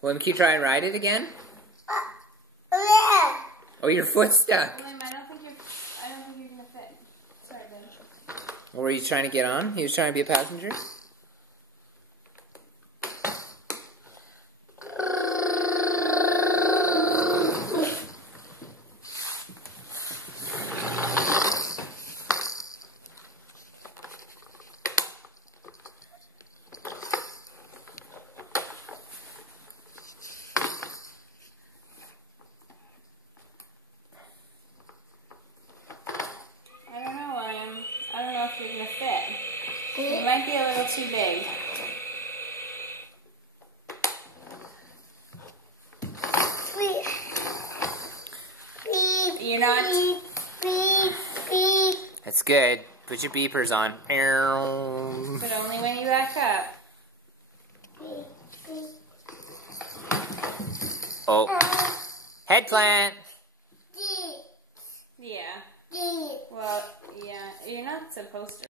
Well, can you try and ride it again? Oh, your foot's stuck. William, I don't think you're gonna fit. Sorry, Ben. What were you trying to get on? He was trying to be a passenger? I don't know, William. I don't know if you're gonna fit. You might be a little too big. You're not. That's good. Put your beepers on. But only when you back up. Oh. Head plant. Yeah. Well, yeah. You're not supposed to.